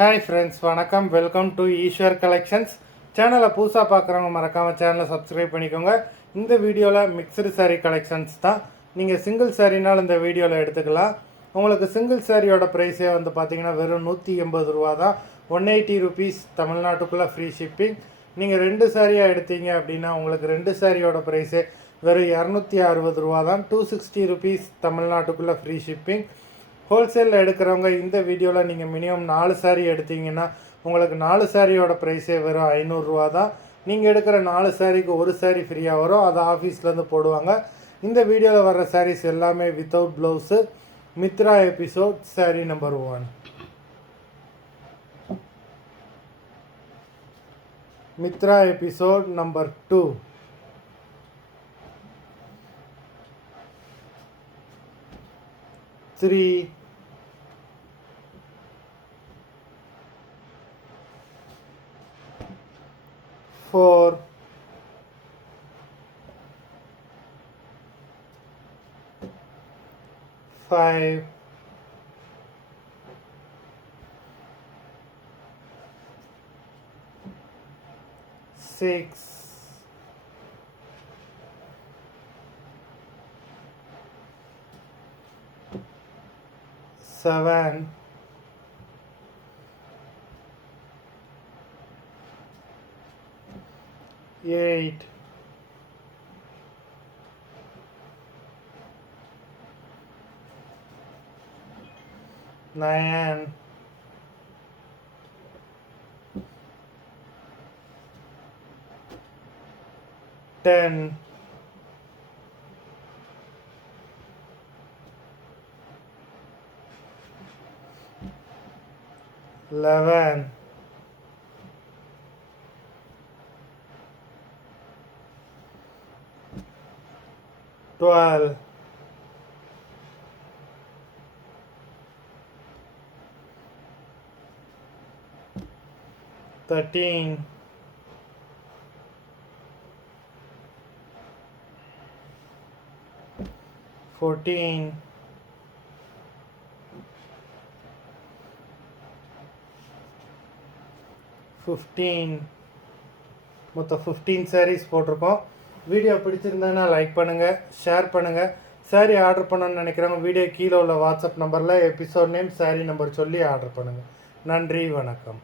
Hi friends, வணக்கம். Welcome to Eswar collections. சேனலை புதுசாக பார்க்குறவங்க மறக்காமல் சேனலை சப்ஸ்கிரைப் பண்ணிக்கோங்க. இந்த வீடியோவில் மிக்சடு சாரீ கலெக்ஷன்ஸ் தான். நீங்கள் சிங்கிள் சாரீனாலும் இந்த வீடியோவில் எடுத்துக்கலாம். உங்களுக்கு சிங்கிள் சாரியோட ப்ரைஸே வந்து பார்த்தீங்கன்னா வெறும் 180 ரூபா தான். 180 ருபீஸ் தமிழ்நாட்டுக்குள்ளே ஃப்ரீ ஷிப்பிங். நீங்கள் 2 சாரியாக எடுத்தீங்க அப்படின்னா உங்களுக்கு 2 சாரியோட ப்ரைஸே வெறும் 260 ரூபா தான். 260 ருபீஸ் தமிழ்நாட்டுக்குள்ளே ஃப்ரீ ஷிப்பிங். ஹோல்சேலில் எடுக்கிறவங்க இந்த வீடியோவில் நீங்கள் மினிமம் 4 சாரீ எடுத்தீங்கன்னா உங்களுக்கு 4 சாரியோட ப்ரைஸே வெறும் 500 ரூபா தான். நீங்கள் எடுக்கிற 4 சாரீக்கு ஒரு சாரீ ஃப்ரீயாக வரும். அதை ஆஃபீஸ்லேருந்து போடுவாங்க. இந்த வீடியோவில் வர்ற சாரீஸ் எல்லாமே without blouse. Mitra episode sari number 1. Mitra episode number 2. 3, 4, 5, 6, 7, 8, 9, 10, 11, 12, 13, 14, 15. மொத்தம் 15 சாரீஸ் போட்டிருக்கோம். வீடியோ பிடிச்சிருந்தேன்னா லைக் பண்ணுங்கள், ஷேர் பண்ணுங்கள். சாரீ ஆர்டர் பண்ணணும்னு நினைக்கிறவங்க வீடியோ கீழே உள்ள வாட்ஸ்அப் நம்பரில் எபிசோட் நேம், சாரீ நம்பர் சொல்லி ஆர்டர் பண்ணுங்கள். நன்றி, வணக்கம்.